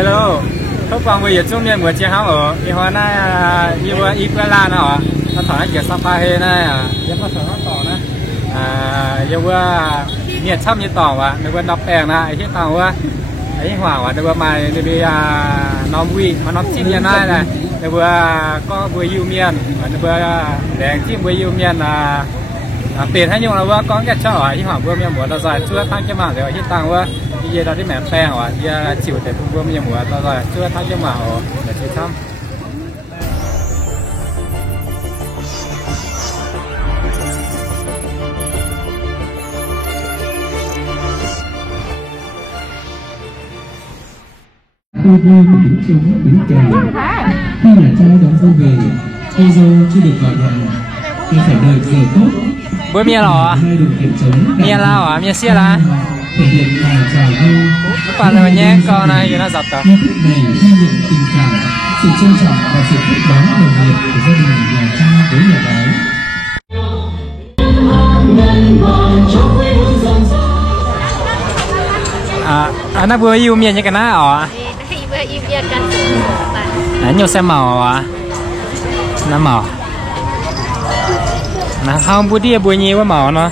hello không còn bây giờ chúng mình vừa chơi háo ở thì hôm nay như vừa ít vừa lan hả nó thở kiểu sapa hay này giờ nó thở nó tỏ nữa giờ vừa nhiệt chăm như tỏ và nếu vừa đọc đèn này cái tàu vừa ấy hỏa và nếu vừa mày nếu vừa nó vui mà nó chim như này nếu vừa có vừa yêu miền và nếu vừa đèn chim vừa yêu miền là tiền hay nhung là vừa có cái chỗ ở những hỏa vừa miền mùa nó dài chưa tăng cái mảng rồi cái tàu vừa giờ đó đi mẹ phe hả giờ chịu để cũng vừa miền mùa nó rồi chưa tăng cái mảng để chơi thăm vui vui của tiếng trống tiếng kèn khi nhà trai đón dâu về cô dâu chưa được gọi nhà thì phải đợi giờ tốt bữa mía lò mía lao à mía xia là thể hiện bài chào vui các bạn là nhé con này nó dập cả nghi thức này ghi nhận tình cảm sự trân trọng và sự tiếp đón nồng nhiệt của gia đình nhà trai với nhà gái. Nó vừa yêu miền như cái ná ở nhiều xe màu à nó màu nó không bữa đi bữa nhiều quá màu nó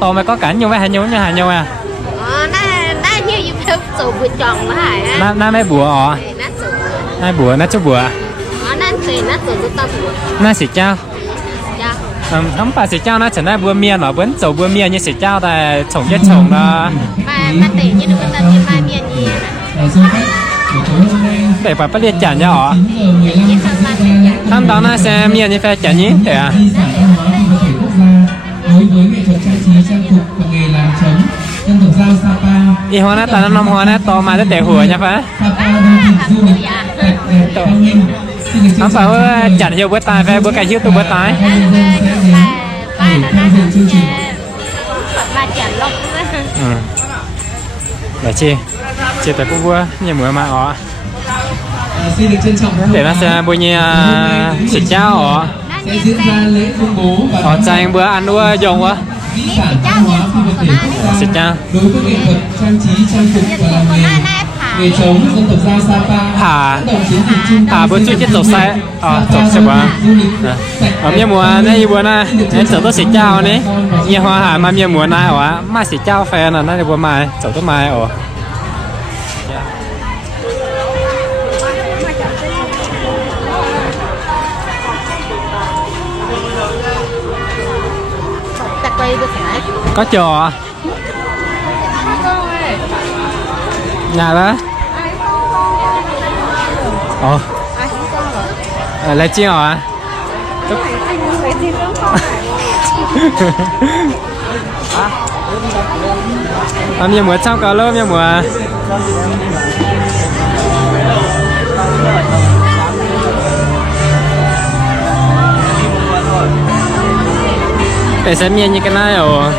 to mới có cảnh nhiều với hai nhau như hai nhau à nó như sầu bữa tròn nó hả nó mấy bữa ở hai bữa nó chút bữa nó xịt trao không phải xịt trao nó chẳng là bữa miên mà vẫn sầu bữa miên như xịt trao tại trồng chết trồng đó mà tiền như nó có tên như mai miên gì để phải bắt liệt trả nhỏ tham đó nó sẽ miên như phải trả nhí thế à đối với nghệ thuật trang trí trang phục và nghề làm trống dân tộc Dao Sapa y hoa nát ta năm hoa nát to mà rất để hùa nha phải Sapa đô thị du lịch đẹp đẹp văn minh không phải chặt nhiều bữa tài về bữa cày hiếu từ bữa tài để chi tại cũng vui nhiều mưa mà ó xin được trân trọng để nó sẽ bôi nhẹ xịt cháo ó sẽ diễn ra lễ công bố và dành bữa ăn uống dùng quá di sản văn hóa phi vật thể quốc xịt gia cháo đối với nghệ thuật trang trí trang phục và làm nghề trống dân tộc Dao Sapa thả bữa trước chết tổ xe tổ xe quá ở miền mùa này bữa nay em chở tôi xịt cháo này nhiều hoa hải mà miền mùa này ó mà xịt cháo phèn là nó bữa mai chở tôi mai ó có trò nhà đó lấy chiên hả nhiều mùa sau có lớp nhiều mùa để xem như cái này rồi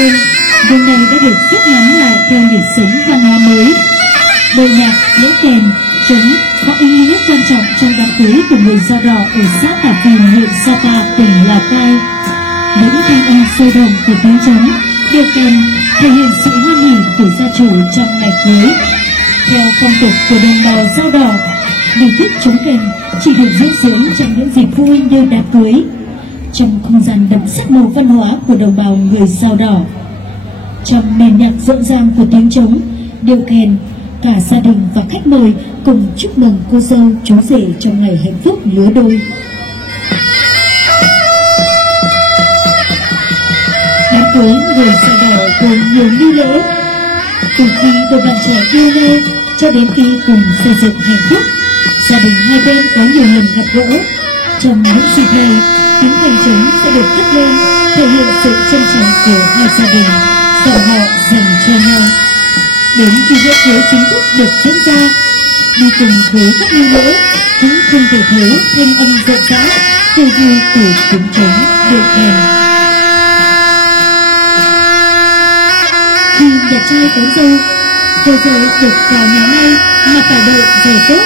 trên, vùng này đã được rút ngắn lại theo nhịp sống văn hóa mới. Đội nhạc, lễ kèn, trống có ý nghĩa quan trọng trong đám cưới của người Dao Đỏ ở xã Tả Phìn, huyện Sapa, tỉnh Lào Cai. Những thanh âm sôi động của tiếng trống, điệu kèn thể hiện sự hoan hỉ của gia chủ trong ngày cưới. Theo phong tục của đồng bào Dao Đỏ, nghi thức trống kèn chỉ được diễn diễn trong những dịp vui như đám cưới. Trong không gian đậm sắc màu văn hóa của đồng bào người Dao Đỏ, trong nền nhạc rộn ràng của tiếng trống, điệu kèn, cả gia đình và khách mời cùng chúc mừng cô dâu chú rể trong ngày hạnh phúc lứa đôi. Đám cưới người Dao Đỏ gồm nhiều nghi lễ, từ khi đôi bạn trẻ yêu nhau cho đến khi cùng xây dựng hạnh phúc. Gia đình hai bên có nhiều lần gặp gỡ. Trong những dịp này, tiếng kèn trống sẽ được cất lên, thể hiện sự trân trọng của hai gia đình, dòng họ dành cho nhau. Đến khi lễ cưới chính thức được diễn ra, đi cùng với các nghi lễ cũng không thể thiếu thanh âm rộn rã, tươi vui từ tiếng trống, điệu kèn. Khi nhà trai đón dâu, cô dâu được vào nhà ngay mà phải đợi giờ tốt.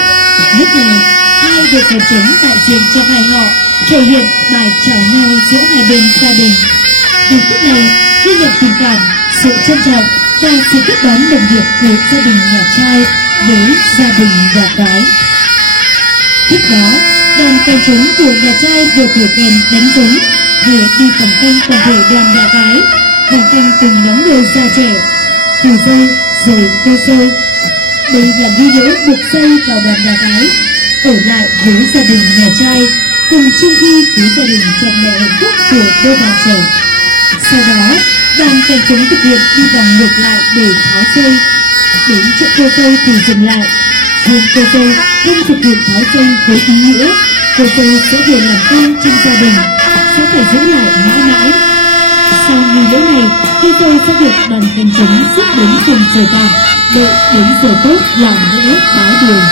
Lúc này, hai đội kèn trống đại diện cho hai họ thể hiện bài chào nhau giữa hai bên gia đình. Nghi thức này ghi nhận tình cảm, sự trân trọng và sự tiếp đón đồng nghiệp của gia đình nhà trai với gia đình nhà gái. Tiếp đó, đoàn kèn trống của nhà trai vừa thổi kèn đánh trống, vừa đi vòng quanh toàn thể đoàn nhà gái, vòng quanh cùng nhóm người già trẻ, từ dâu rồi cô dâu. Đây là nghi lễ buộc dây vào đoàn nhà gái, ở lại với gia đình nhà trai, cùng chung thi với gia đình trong ngày hạnh phúc của đôi bạn trẻ. Sau đó, đoàn kèn trống thực hiện đi vòng ngược lại để tháo dây. Đến chỗ cô dâu thì dừng lại. Nhưng cô dâu không thực hiện tháo dây với ý nghĩa cô dâu sẽ vừa làm con trong gia đình, sẽ phải giữ lại mãi mãi. Sau nghi lễ này, cô dâu sẽ được đoàn kèn trống rước đến cùng trời tàn, đợi đến giờ tốt làm lễ báo đường.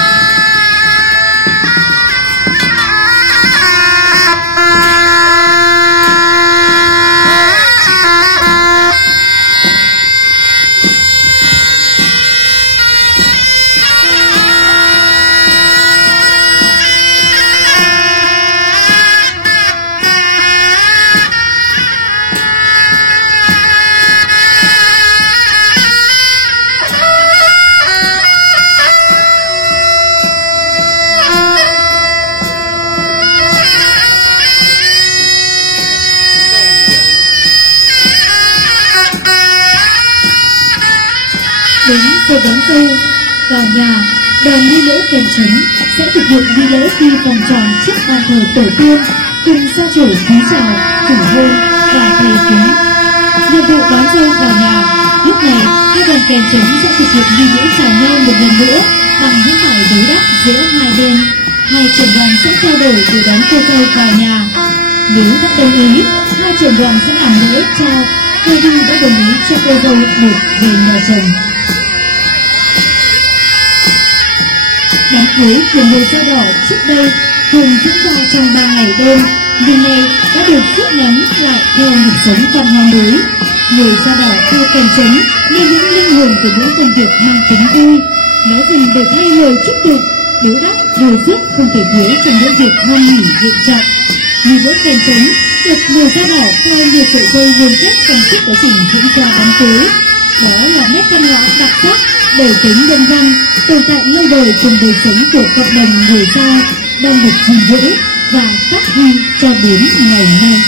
Đến giờ đón dâu vào nhà, đoàn nghi lễ kèn trống sẽ thực hiện nghi lễ đi vòng tròn trước bàn thờ tổ tiên, cùng gia chủ ký chào, cửu hôn và thầy cúng. Nhiệm vụ đón dâu vào nhà, lúc này hai đoàn kèn trống sẽ thực hiện nghi lễ chào nhau một lần nữa bằng những bài đối đáp giữa hai bên. Hai trưởng đoàn sẽ trao đổi để đón cô dâu vào nhà. Nếu đã đồng ý, hai trưởng đoàn sẽ làm lễ trao. Cô dâu đã đồng ý cho cô dâu được về nhà chồng. Đám cưới của người Dao Đỏ trước đây thường diễn ra trong 3 ngày đêm, nhưng nay đã được rút ngắn lại theo nhịp sống văn hóa mới. Người Dao Đỏ theo kèn trống như những linh hồn của những công việc mang tính vui, nó dùng để thay lời chúc tụng, đối đáp, điều rước không thể thiếu trong những việc hoan hỉ diện trọng. Như với kèn trống được người Dao Đỏ coi như sợi dây liên kết trong suốt quá trình diễn ra đám cưới. Đó là nét văn hóa đặc sắc, đời tính nhân văn, tồn tại lâu đời trong đời sống của cộng đồng người Dao, đang được gìn giữ và phát huy cho đến ngày nay.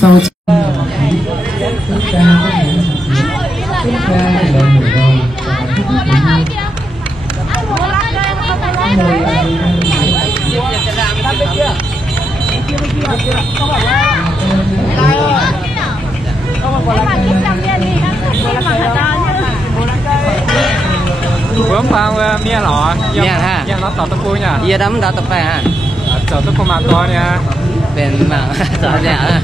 sau tất cả tất cả là người rồi bướm bao mía lỏ mía ha mía nó tọt tóc cua nha giờ đấm đã tập phải ha tọt tóc cua mà to nha bên mà sợ rẻ ha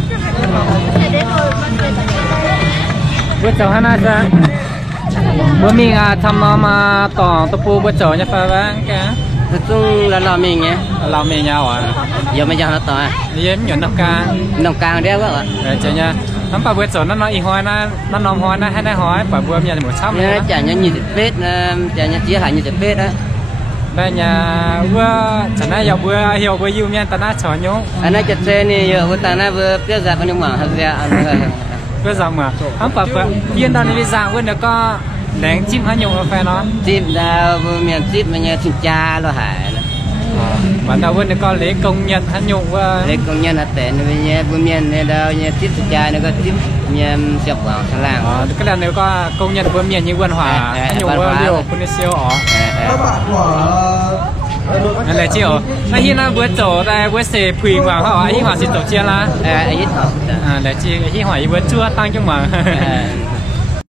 bữa chầu hana ra bữa mình thăm nó mà tọt tóc cua bữa chầu nha phải không cả nói chung là lo mình nhé lo mình nhau à giờ bây giờ nó to à yếm nhuận nông càng đeo quá rồi chơi nha nắm bà bữa chầu nó nói y hoài nó nôm hoài nó hay nó hỏi bà bữa nhà một trăm nữa chả nhớ như tết chả nhớ chia lại như tết á đây nhà bữa chẳng ai giờ bữa hiểu bữa yêu nha ta đã chọn nhúng anh ấy chặt xe này giờ bữa ta nó vừa biết ra con nhưng mà thật ra bữa giờ mà không phải bữa yên đó bây giờ bữa nó có đánh chim hả nhung ở phe nó chim đào miền chim mà nhà chim cha lo hại bạn đâu bữa nó có lễ công nhân hả nhung lễ công nhân hạt tệ này nhà bữa miền này đâu nhà chim cha nó có chim nhà chọc vào thằng làng cái là nếu có công nhân bữa miền như Quân Hòa hả nhung liều quân siêu ó anh lại chiều anh hiện nay bữa chỗ tại bữa xe phình vào họ anh Hòa xin tổ chia lá ít họ lại chi anh Hòa bữa chua tăng cho mà